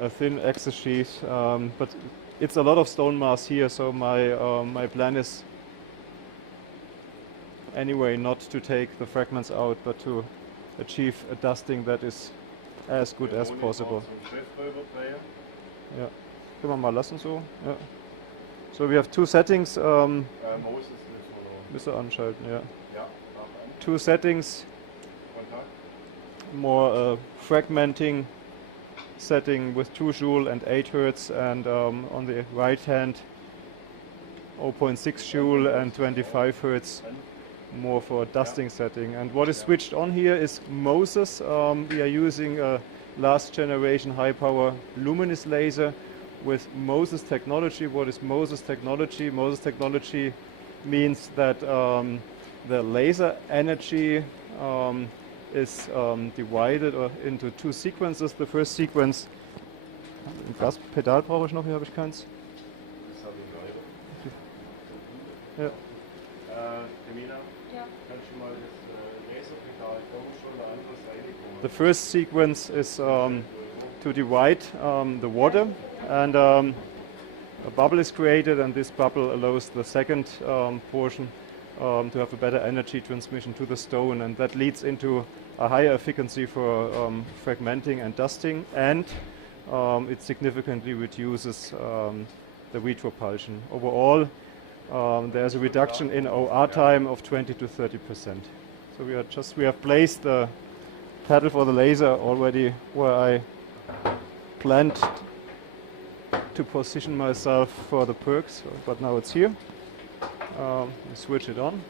a thin access sheet, but it's a lot of stone mass here, so my plan is anyway not to take the fragments out, but to achieve a dusting that is as good as possible. Ja, können wir mal lassen so. Ja. So we have two settings. Müsste anschalten, ja. Two settings. More fragmenting setting with 2 joule and 8 hertz, and on the right hand 0.6 joule and 25 hertz more for dusting setting. And what is switched on here is Moses. We are using a last generation high power luminous laser with Moses technology. What is Moses technology? Moses technology means that the laser energy is divided into 2 sequences. The first sequence, ein Gaspedal brauche ich noch, hier habe ich keins. Ja. Emina, kannst du mal das Laserpedal von der anderen Seite kommen? The first sequence is to divide the water, and a bubble is created, and this bubble allows the second portion to have a better energy transmission to the stone, and that leads into a higher efficiency for fragmenting and dusting, and it significantly reduces the retropulsion. Overall, there's a reduction in OR time of 20 to 30%. So we have placed the paddle for the laser already where I planned to position myself for the perks, but now it's here. We switch it on,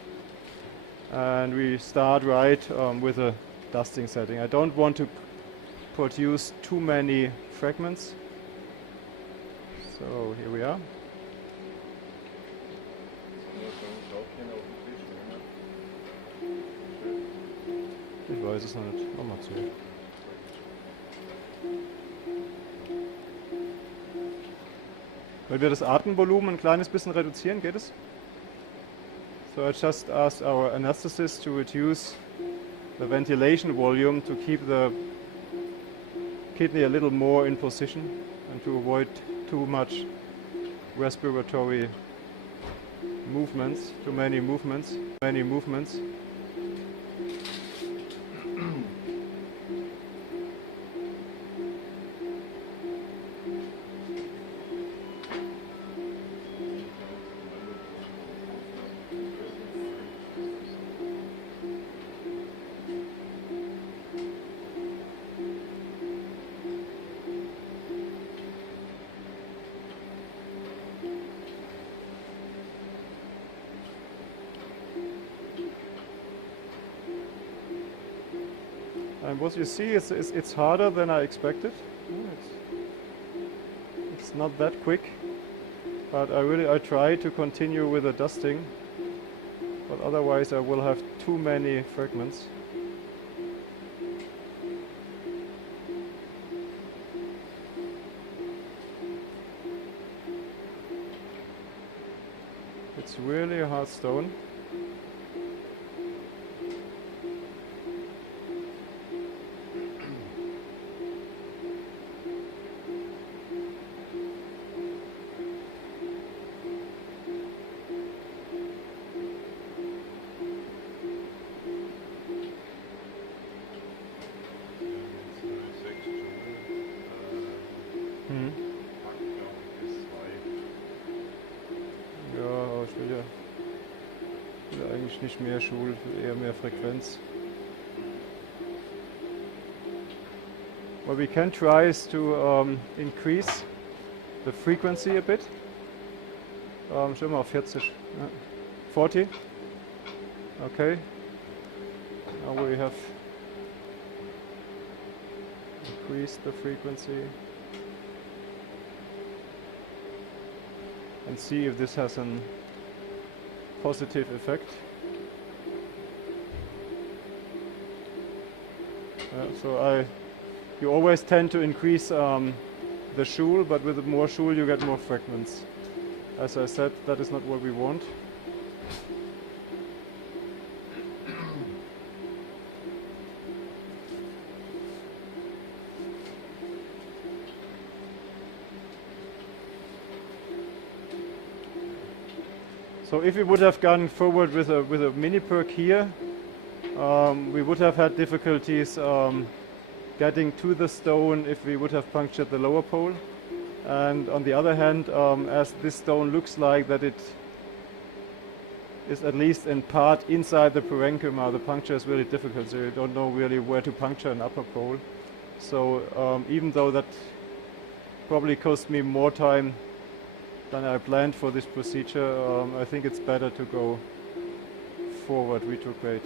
and we start right with a dusting setting. I don't want to produce too many fragments, so here we are. Ich weiß es noch nicht. Mach mal zu. Wenn wir das Atemvolumen ein kleines bisschen reduzieren, geht es? So I just asked our anesthetist to reduce the ventilation volume to keep the kidney a little more in position and to avoid too much respiratory movements, too many movements. And what you see is it's harder than I expected. It's not that quick, but I try to continue with the dusting, but otherwise I will have too many fragments. It's really a hard stone. Ich will eigentlich nicht mehr Joule, eher mehr Frequenz. What we can try is to increase the frequency a bit. Schon mal auf 40. Ja. 40. Okay. Now we have increased the frequency. And see if this has a positive effect. So you always tend to increase the joule, but with more joule you get more fragments. As I said, that is not what we want. So if we would have gone forward with a mini perk here, we would have had difficulties getting to the stone if we would have punctured the lower pole. And on the other hand, as this stone looks like that it is at least in part inside the parenchyma, the puncture is really difficult, so you don't know really where to puncture an upper pole. So even though that probably cost me more time than I planned for this procedure, I think it's better to go forward retrograde.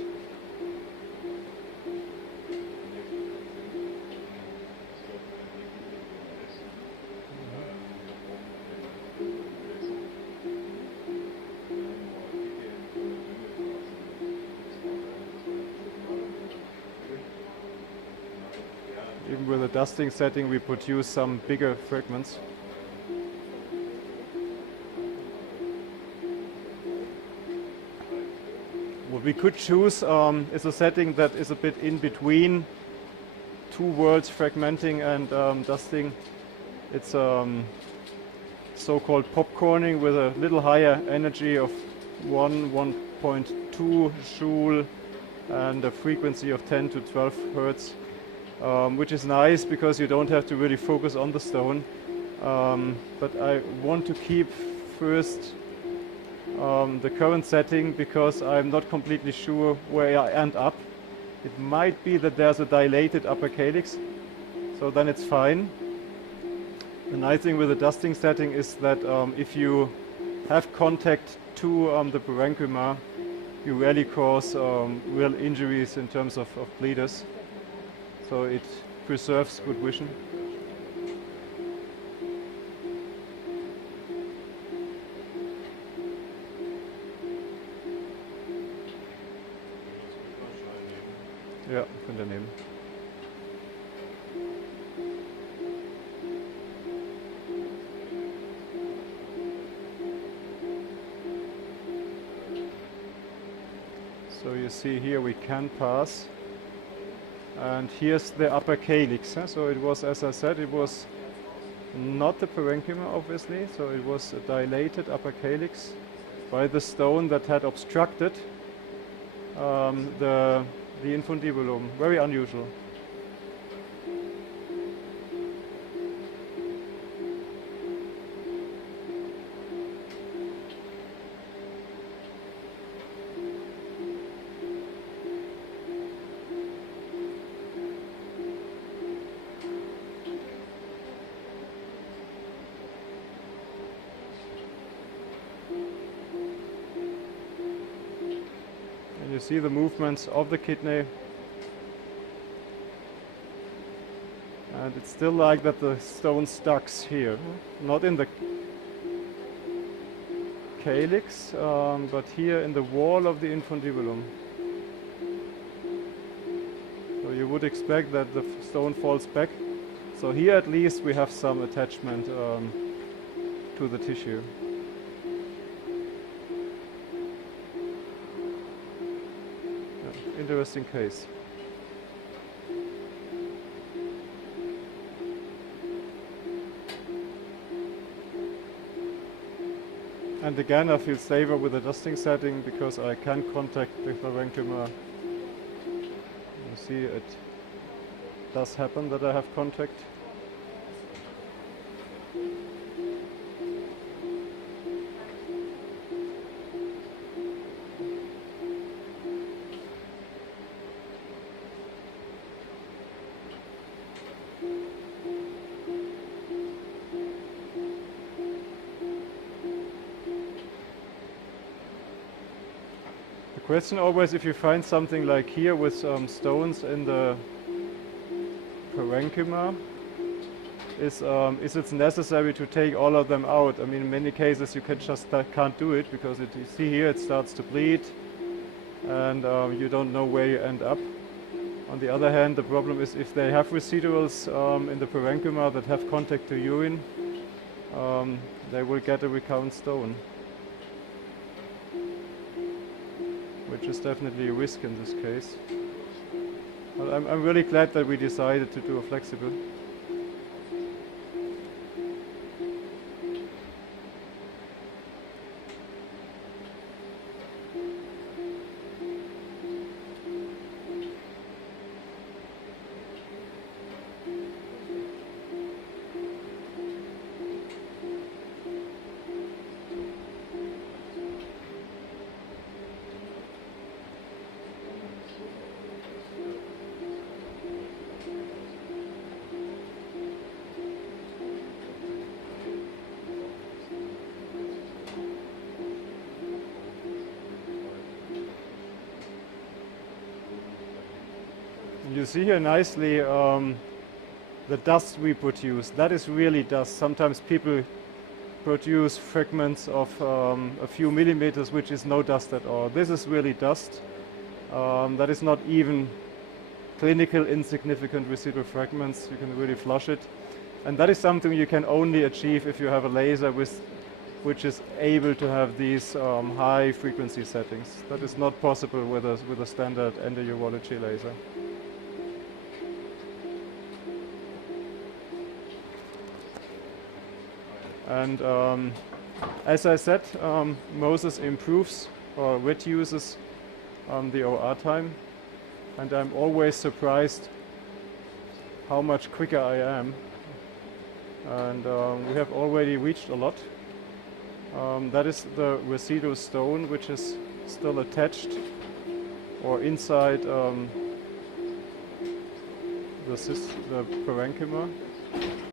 Even with a dusting setting, we produce some bigger fragments. What we could choose is a setting that is a bit in between two worlds, fragmenting and dusting. It's so-called popcorning with a little higher energy of 1.2 joule and a frequency of 10 to 12 hertz. Which is nice because you don't have to really focus on the stone. But I want to keep first the current setting because I'm not completely sure where I end up. It might be that there's a dilated upper calyx, so then it's fine. The nice thing with the dusting setting is that if you have contact to the parenchyma, you rarely cause real injuries in terms of bleeders. So it preserves good vision. Ja, könnt ihr nehmen. So you see here we can pass. And here's the upper calyx. So it was, as I said, it was not the parenchyma, obviously. So it was a dilated upper calyx by the stone that had obstructed the infundibulum. Very unusual. You see the movements of the kidney, and it's still like that the stone stucks here, not in the calyx, but here in the wall of the infundibulum. So you would expect that the stone falls back. So here at least we have some attachment to the tissue. Interesting case. And again, I feel safer with the dusting setting because I can contact the parenchyma. You see, it does happen that I have contact. The question always, if you find something like here with stones in the parenchyma, is it necessary to take all of them out? I mean, in many cases you can just can't do it because you see here it starts to bleed, and you don't know where you end up. On the other hand, the problem is if they have residuals in the parenchyma that have contact to urine, they will get a recurrent stone, which is definitely a risk in this case. But I'm really glad that we decided to do a flexible. you see here nicely the dust we produce. That is really dust. Sometimes people produce fragments of a few millimeters, which is no dust at all. This is really dust. That is not even clinical insignificant residual fragments. You can really flush it. And that is something you can only achieve if you have a laser which is able to have these high frequency settings. That is not possible with a standard endourology laser. And as I said, Moses improves or reduces the OR time, and I'm always surprised how much quicker I am. And we have already reached a lot. That is the residual stone, which is still attached or inside the parenchyma.